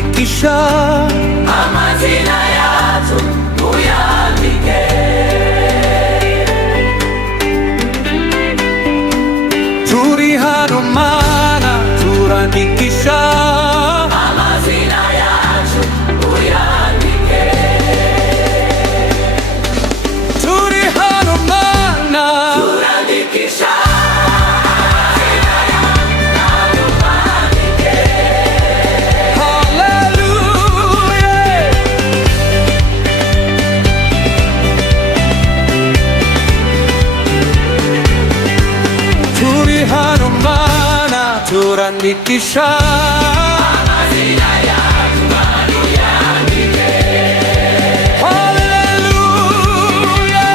tunaandikisha amazina yacu tuyandike. Turi hano mana turandikisha Amazina yacu tuyandike. Turi hano mana Turandikisha turandikisha amazina yacu tuyandike. Haleluya.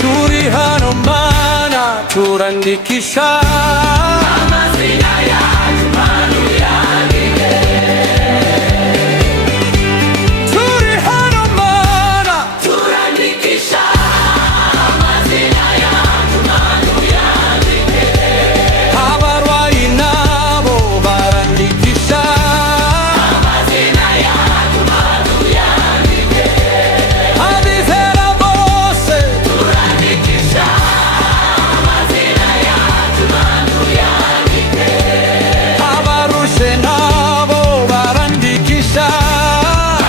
Turi hano mana turandikisha Amazina yacu tuyandike. Turi hano mana Turandikisha amazina yacu tuyandike. abarwayi nabo barandikisha Amazina yacu tuyandike. abizera bose Turandikisha amazina yacu tuyandike. abarushe nabo barandikisha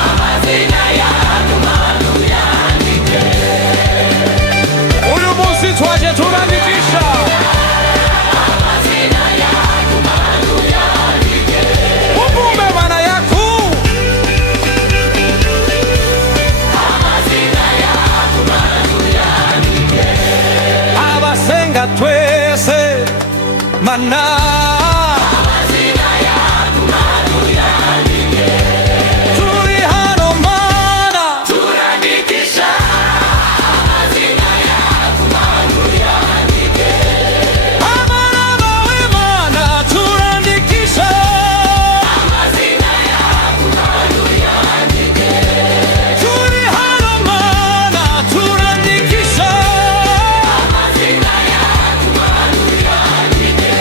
Amazina yacu tuyandike. uyu munsi twaje turandikisha Amazina yacu tuyandike. uvume mana yaku Amazina yacu tuyandike. abasenga twese mana Amazina yacu tuyandike. turi hano mana Turandikisha amazina yacu tuyandike. abana bawe mana turandikisha Amazina yacu tuyandike. turi hano mana turandikisha Amazina yacu tuyandike.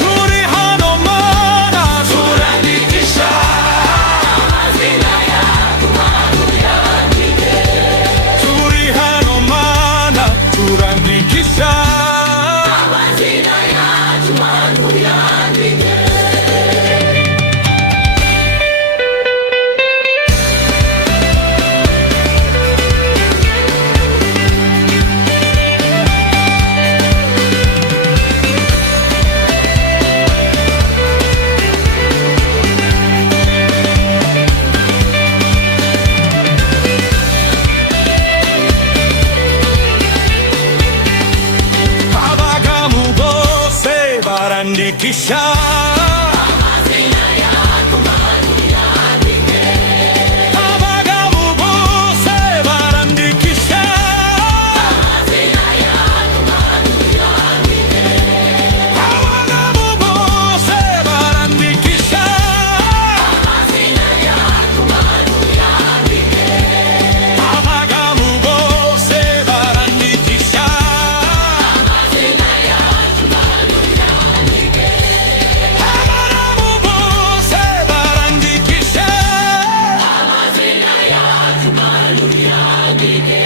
turi hano mana Turandikisha amazina yacu tuyandike. turi hano mana turandikisha Amazina yacu tuyandike. abagamu bose barandikisha Amazina yacu tuyandike. abagamu bose barandikisha Amazina yacu tuyandike. abagamu bose barandikisha Amazina yacu tuyandike. abagamu bose barandikisha Amazina yacu tuyandike. abagamu bose barandikisha Amazina yacu tuyandike.